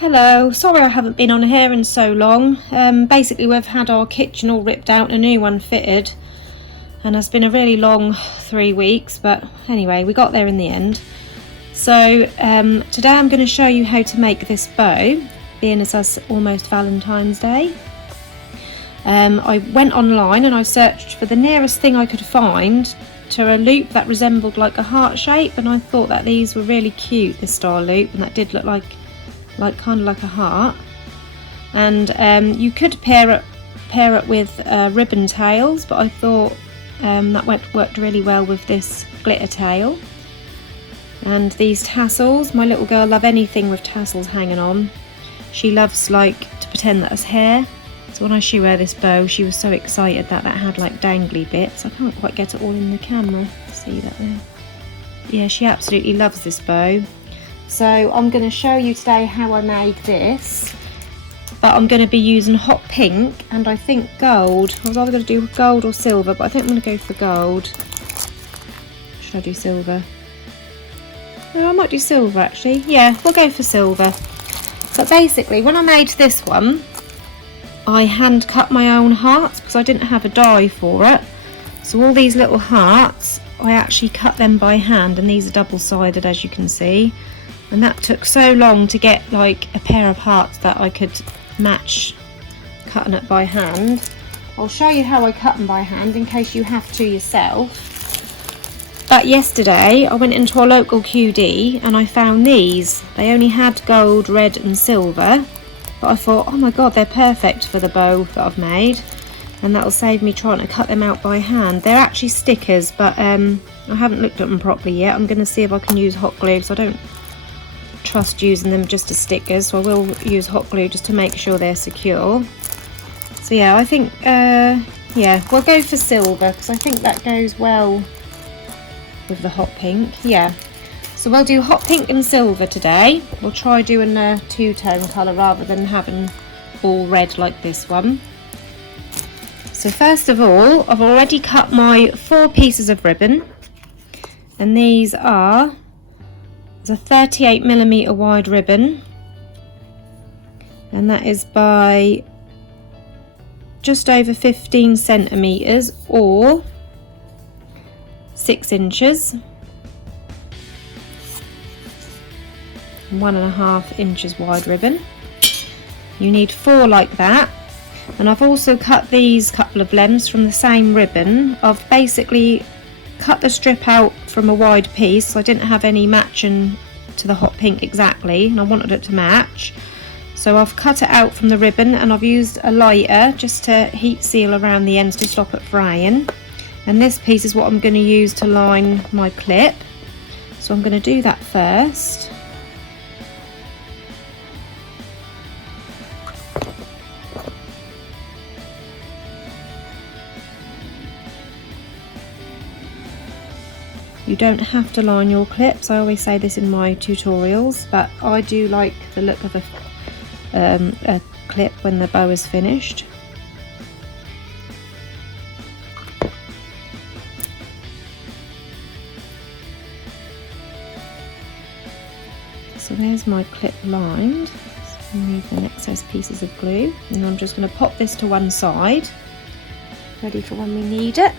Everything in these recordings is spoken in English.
Hello, sorry I haven't been on here in so long. Basically we've had our kitchen all ripped out and a new one fitted, and it's been a really long 3 weeks, but anyway we got there in the end. So today I'm going to show you how to make this bow, being as it's almost Valentine's Day. I went online and I searched for the nearest thing I could find to a loop that resembled like a heart shape, and I thought that these were really cute, this style loop, and that did look like kind of like a heart. And you could pair it with ribbon tails, but I thought that worked really well with this glitter tail. And these tassels, my little girl loves anything with tassels hanging on. She loves like to pretend that it's hair. So when I showed her this bow, she was so excited that had like dangly bits. I can't quite get it all in the camera. See that there? Yeah, she absolutely loves this bow. So I'm going to show you today how I made this, but I'm going to be using hot pink and I think gold. I was either going to do gold or silver, but I think I'm going to go for gold. Should I do silver? No, I might do silver actually. Yeah, we'll go for silver. But basically when I made this one, I hand cut my own hearts because I didn't have a die for it. So all these little hearts, I actually cut them by hand, and these are double-sided as you can see. And that took so long to get like a pair of hearts that I could match cutting it by hand. I'll show you how I cut them by hand in case you have to yourself. But yesterday I went into our local QD and I found these. They only had gold, red and silver, but I thought, oh my god, they're perfect for the bow that I've made, and that'll save me trying to cut them out by hand. They're actually stickers, but I haven't looked at them properly yet. I'm going to see if I can use hot glue, because I don't trust using them just as stickers, so I will use hot glue just to make sure they're secure. So yeah, I think yeah, we'll go for silver because I think that goes well with the hot pink. Yeah, so we'll do hot pink and silver today. We'll try doing a two-tone colour rather than having all red like this one. So first of all, I've already cut my 4 pieces of ribbon, and these are a 38mm wide ribbon, and that is by just over 15 centimeters or 6 inches, 1.5 inches wide ribbon. You need 4 like that. And I've also cut these couple of lengths from the same ribbon. I've basically cut the strip out from a wide piece, so I didn't have any matching to the hot pink exactly, and I wanted it to match. So I've cut it out from the ribbon, and I've used a lighter just to heat seal around the ends to stop it frying. And this piece is what I'm going to use to line my clip. So I'm going to do that first. You don't have to line your clips. I always say this in my tutorials, but I do like the look of a clip when the bow is finished. So there's my clip lined. Let's remove the excess pieces of glue, and I'm just going to pop this to one side, ready for when we need it.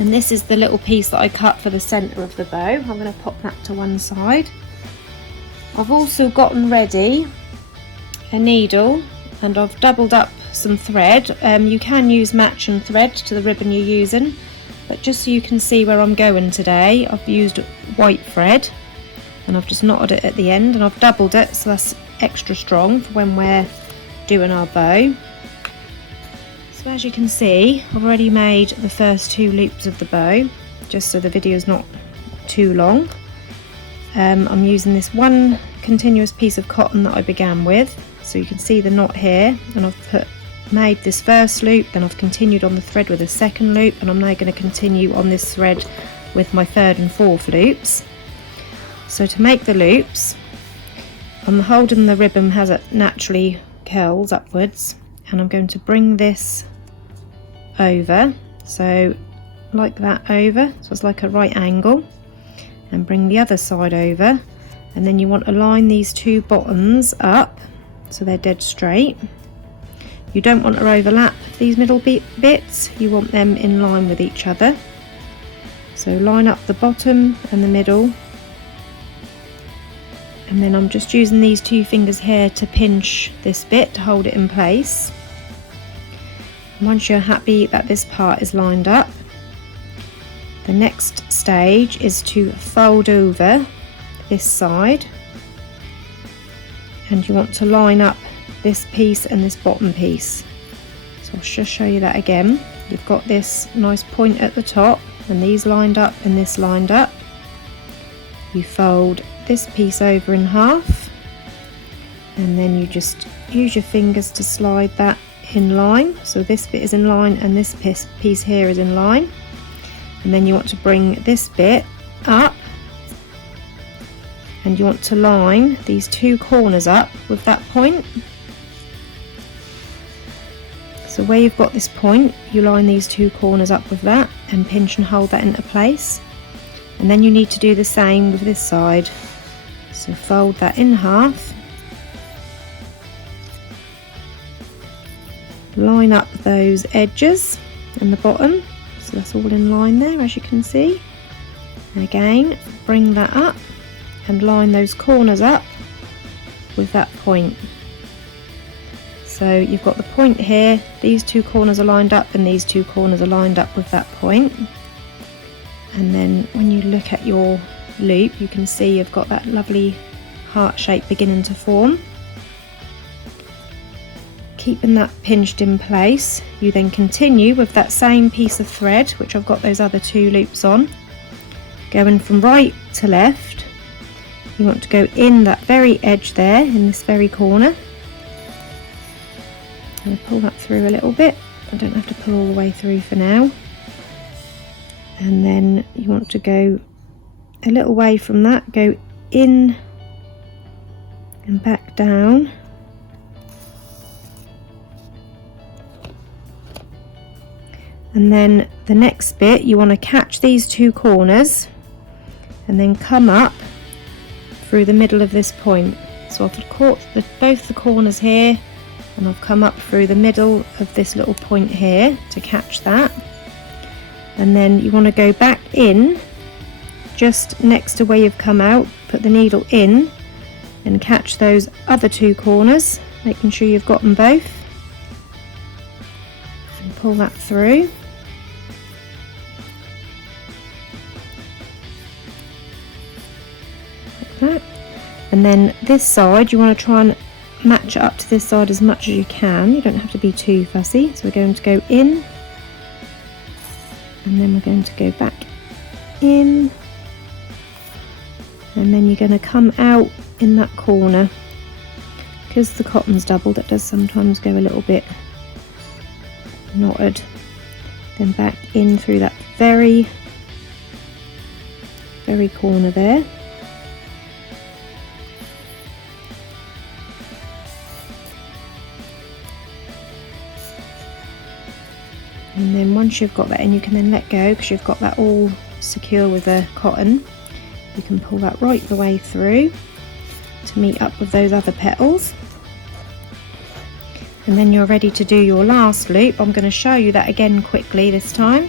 And this is the little piece that I cut for the centre of the bow. I'm going to pop that to one side. I've also gotten ready a needle, and I've doubled up some thread. You can use matching thread to the ribbon you're using, but just so you can see where I'm going today, I've used white thread, and I've just knotted it at the end, and I've doubled it so that's extra strong for when we're doing our bow. So as you can see, I've already made the first 2 loops of the bow, just so the video is not too long. I'm using this one continuous piece of cotton that I began with, so you can see the knot here, and I've made this first loop, then I've continued on the thread with a second loop, and I'm now going to continue on this thread with my 3rd and 4th loops. So to make the loops, I'm holding the ribbon as it naturally curls upwards, and I'm going to bring this over, so like that over, so it's like a right angle, and bring the other side over, and then you want to line these two bottoms up so they're dead straight. You don't want to overlap these middle bits, you want them in line with each other. So line up the bottom and the middle, and then I'm just using these two fingers here to pinch this bit to hold it in place. Once you're happy that this part is lined up, the next stage is to fold over this side, and you want to line up this piece and this bottom piece. So I'll just show you that again. You've got this nice point at the top and these lined up and this lined up. You fold this piece over in half, and then you just use your fingers to slide that in line, so this bit is in line and this piece here is in line. And then you want to bring this bit up, and you want to line these two corners up with that point. So where you've got this point, you line these two corners up with that and pinch and hold that into place. And then you need to do the same with this side. So fold that in half, line up those edges and the bottom, so that's all in line there, as you can see. Again, bring that up and line those corners up with that point. So you've got the point here, these two corners are lined up and these two corners are lined up with that point. And then when you look at your loop, you can see you've got that lovely heart shape beginning to form. Keeping that pinched in place, you then continue with that same piece of thread, which I've got those other two loops on, going from right to left. You want to go in that very edge there, in this very corner. I'm going to pull that through a little bit. I don't have to pull all the way through for now. And then you want to go a little way from that, go in and back down. And then the next bit, you want to catch these two corners and then come up through the middle of this point. So I've caught both the corners here, and I've come up through the middle of this little point here to catch that. And then you want to go back in just next to where you've come out, put the needle in and catch those other two corners, making sure you've got them both, and pull that through. Like that. And then this side, you want to try and match it up to this side as much as you can. You don't have to be too fussy. So we're going to go in, and then we're going to go back in, and then you're going to come out in that corner. Because the cotton's doubled, it does sometimes go a little bit knotted. Then back in through that very corner there. And then once you've got that in, you can then let go, because you've got that all secure with the cotton. You can pull that right the way through to meet up with those other petals. And then you're ready to do your last loop. I'm going to show you that again quickly this time.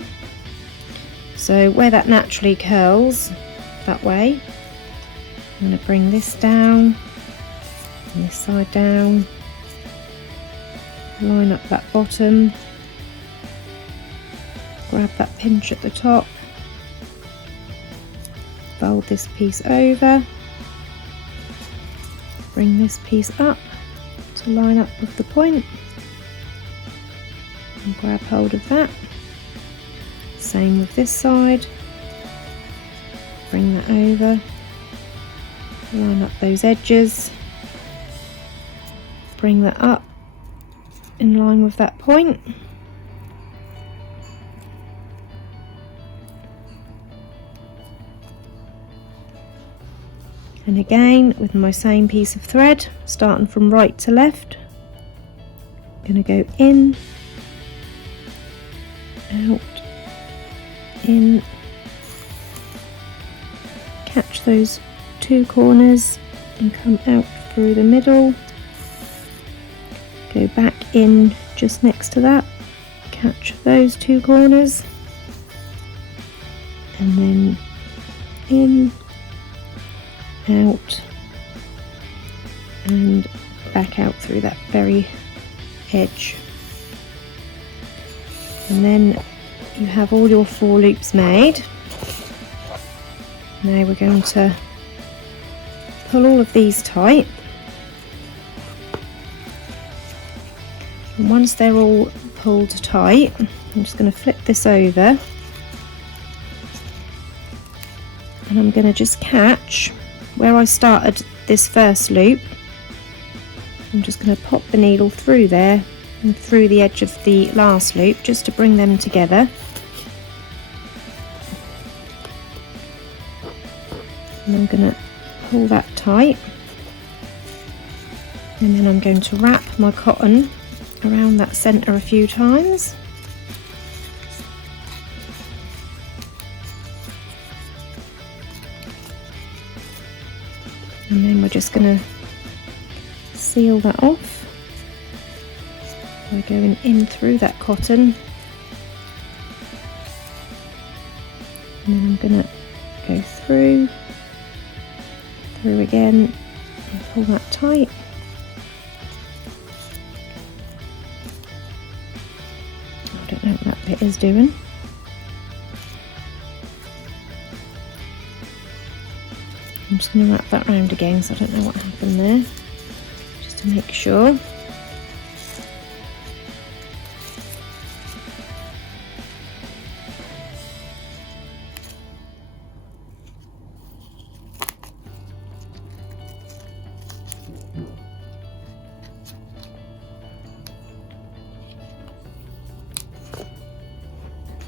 So where that naturally curls, that way, I'm going to bring this down and this side down, line up that bottom, grab that pinch at the top, fold this piece over, bring this piece up to line up with the point, and grab hold of that. Same with this side, bring that over, line up those edges, bring that up in line with that point. And again, with my same piece of thread, starting from right to left, I'm going to go in, out, in, catch those two corners, and come out through the middle, go back in just next to that, catch those two corners, and then in, out, and back out through that very edge. And then you have all your 4 loops made. Now we're going to pull all of these tight, and once they're all pulled tight, I'm just going to flip this over, and I'm going to just catch where I started this first loop. I'm just going to pop the needle through there and through the edge of the last loop just to bring them together. And I'm going to pull that tight, and then I'm going to wrap my cotton around that centre a few times. And then we're just going to seal that off by going in through that cotton, and then I'm going to go through again and pull that tight. I don't know what that bit is doing. I'm just going to wrap that round again, so I don't know what happened there, just to make sure.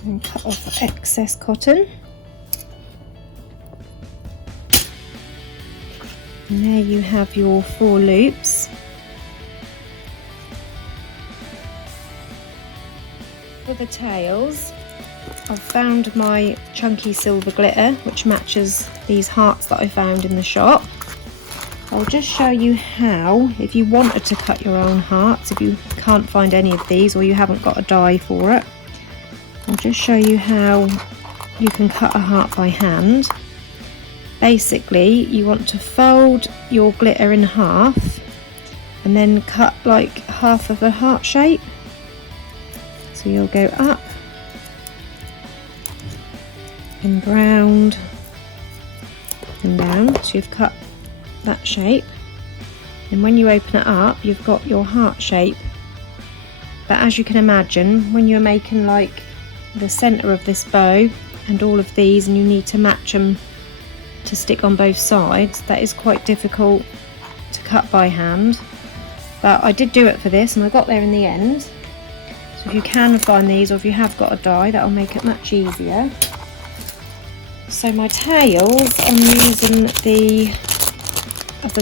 And cut off excess cotton. And there you have your 4 loops. For the tails, I've found my chunky silver glitter, which matches these hearts that I found in the shop. I'll just show you how, if you wanted to cut your own hearts, if you can't find any of these or you haven't got a die for it, I'll just show you how you can cut a heart by hand. Basically, you want to fold your glitter in half and then cut like half of a heart shape. So you'll go up and round and down, so you've cut that shape, and when you open it up you've got your heart shape. But as you can imagine, when you're making like the centre of this bow and all of these, and you need to match them to stick on both sides, that is quite difficult to cut by hand. But I did do it for this and I got there in the end. So if you can find these, or if you have got a die, that'll make it much easier. So my tails, I'm using the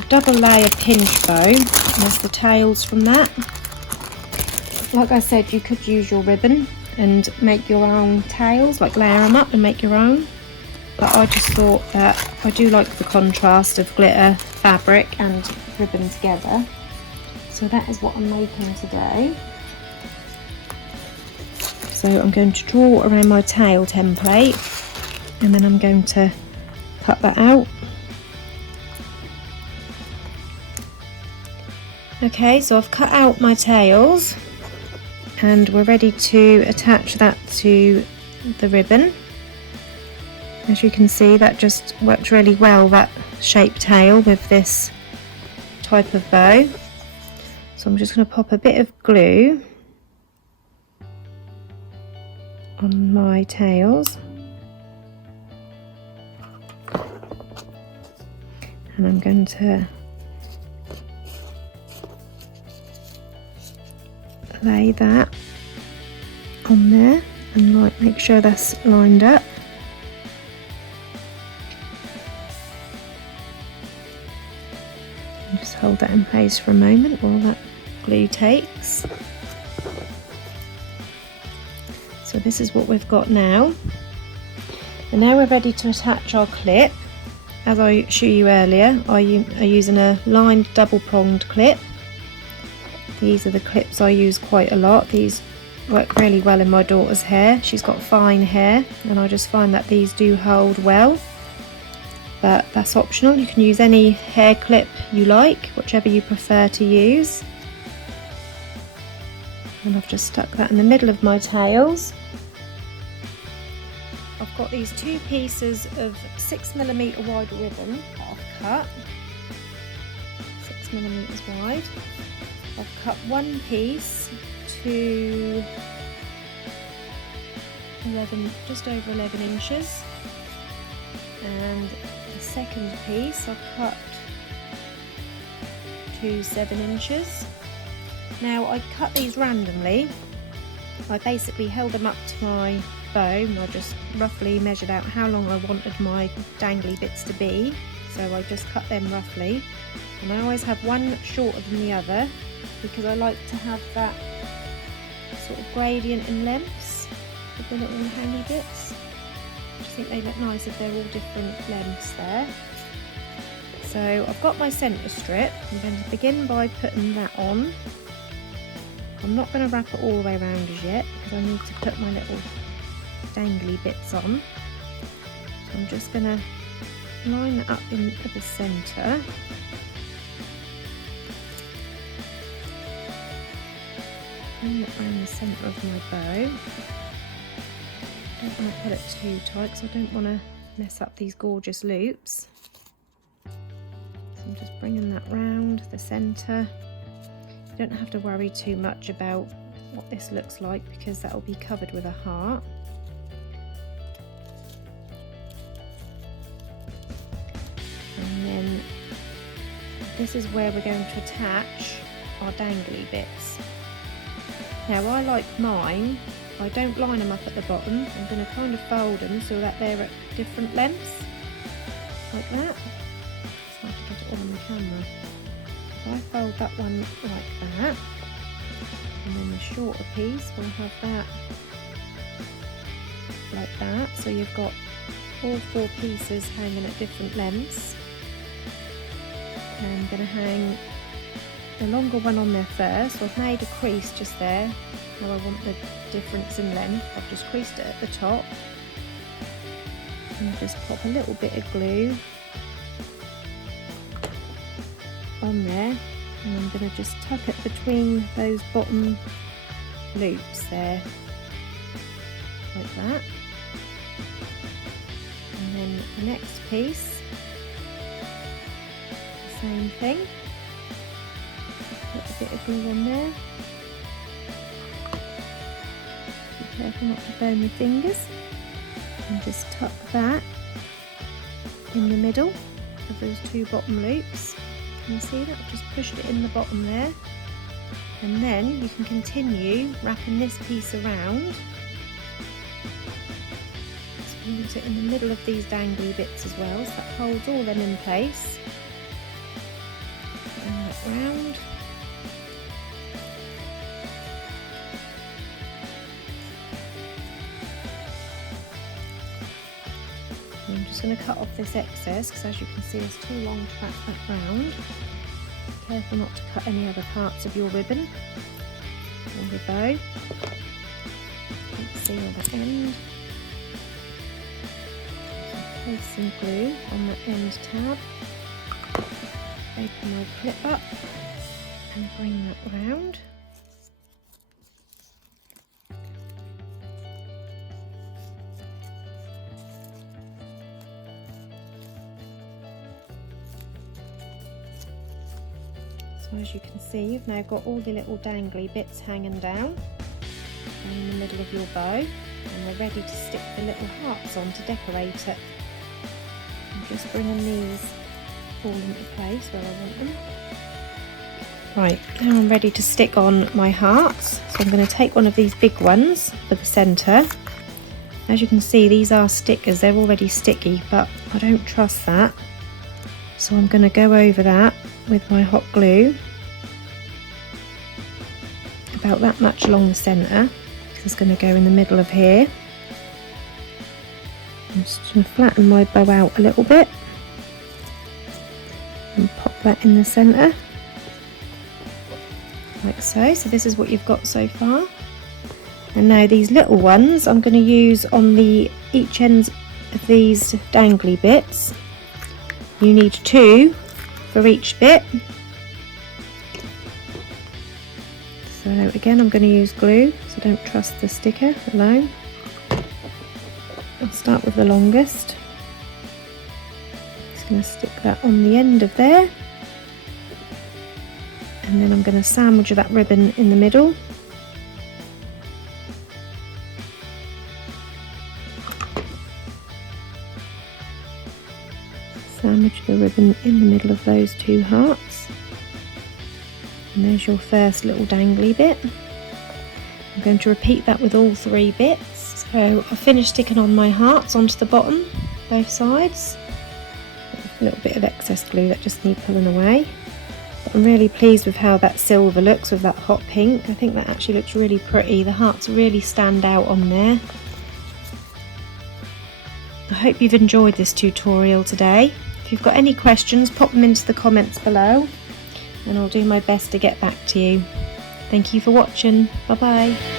double layer pinch bow, and that's the tails from that. Like I said, you could use your ribbon and make your own tails, like layer them up and make your own. But I just thought that I do like the contrast of glitter, fabric and ribbon together. So that is what I'm making today. So I'm going to draw around my tail template, and then I'm going to cut that out. Okay, so I've cut out my tails and we're ready to attach that to the ribbon. As you can see, that just worked really well, that shaped tail with this type of bow. So I'm just going to pop a bit of glue on my tails, and I'm going to lay that on there and make sure that's lined up. And just hold that in place for a moment while that glue takes. So this is what we've got now. And now we're ready to attach our clip. as I showed you earlier, I am using a lined double pronged clip. These are the clips I use quite a lot. These work really well in my daughter's hair. She's got fine hair, and I just find that these do hold well. But that's optional. You can use any hair clip you like, whichever you prefer to use. And I've just stuck that in the middle of my tails. I've got these 2 pieces of 6mm wide ribbon that I've cut. 6mm wide. I've cut one piece to 11, just over 11 inches, and the second piece I've cut to 7 inches. Now I cut these randomly. I basically held them up to my bow and I just roughly measured out how long I wanted my dangly bits to be, so I just cut them roughly, and I always have one shorter than the other because I like to have that sort of gradient in lengths with the little hangy bits. I just think they look nice if they're all different lengths there. So I've got my centre strip. I'm going to begin by putting that on. I'm not going to wrap it all the way around as yet because I need to put my little dangly bits on. So I'm just going to line it up into the centre. Bring it around the centre of my bow. I don't want to put it too tight because I don't want to mess up these gorgeous loops. So I'm just bringing that round the centre. You don't have to worry too much about what this looks like because that will be covered with a heart. And then this is where we're going to attach our dangly bits. Now I like mine, I don't line them up at the bottom. I'm going to kind of fold them so that they're at different lengths, like that. It's hard to get it all on the camera. If I fold that one like that, and then the shorter piece will have that like that. So you've got all 4 pieces hanging at different lengths. And I'm going to hang the longer one on there first. So I've made a crease just there where I want the difference in length. I've just creased it at the top and just pop a little bit of glue on there, and I'm going to just tuck it between those bottom loops there, like that. And then the next piece, the same thing. Put a bit of glue on there. Be careful not to burn your fingers. And just tuck that in the middle of those 2 bottom loops. Can you see that? I've just pushed it in the bottom there. And then you can continue wrapping this piece around. So you put it in the middle of these dangly bits as well, so that holds all them in place. Bring that round. I'm just going to cut off this excess because, as you can see, it's too long to wrap that round. Be careful not to cut any other parts of your ribbon or your bow. You can see on the end. So place some glue on the end tab. Open my clip up and bring that round. So as you can see, you've now got all the little dangly bits hanging down in the middle of your bow, and we're ready to stick the little hearts on to decorate it. I'm just bringing these all into place where I want them. Right, now I'm ready to stick on my hearts. So I'm going to take one of these big ones for the centre. As you can see, these are stickers, they're already sticky, but I don't trust that. So I'm going to go over that with my hot glue, about that much along the centre. It's going to go in the middle of here. I'm just going to flatten my bow out a little bit. And pop that in the centre, like so. So this is what you've got so far. And now these little ones I'm going to use on each ends of these dangly bits. You need 2 for each bit. So again, I'm going to use glue, so don't trust the sticker alone. I'll start with the longest. Just going to stick that on the end of there. And then I'm going to sandwich that ribbon in the middle. Sandwich the ribbon in the middle of those 2 hearts. And there's your first little dangly bit. I'm going to repeat that with all 3 bits. So I've finished sticking on my hearts onto the bottom, both sides. A little bit of excess glue that just needs pulling away. But I'm really pleased with how that silver looks with that hot pink. I think that actually looks really pretty. The hearts really stand out on there. I hope you've enjoyed this tutorial today. If you've got any questions, pop them into the comments below and I'll do my best to get back to you. Thank you for watching. Bye bye.